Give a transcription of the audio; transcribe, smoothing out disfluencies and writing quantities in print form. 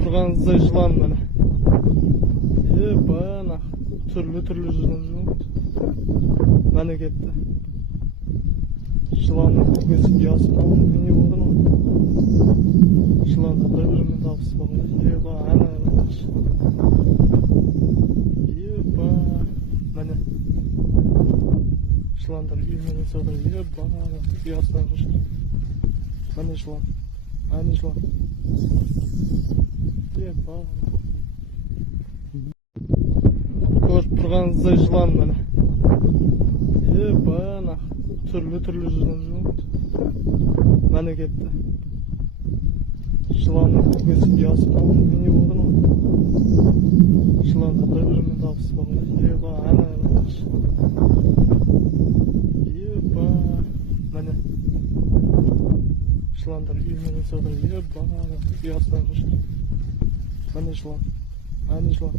тұрғаныңыздай жылан міне. Бана түрлі жылан жүр. Міне кетті. Жыланның көзі ұясы қалың не болды ма? Жыландар бір-бірімен табысып қалған. Ана міне. Жыландар үйменен соғыр. Ұясынан жүр. Міне жылан. Міне жылан. Көріп тұрғаныңыздай жылан міне. Бана түрлі жылан жүр. Міне кетті. Жыланның көзі ұясы қалың не болды ма? Жыландар бір-бірімен табысып қалған. Ана міне. Жыландар үйменен соғыр. Ұясынан жүр. Міне жылан. Міне жылан.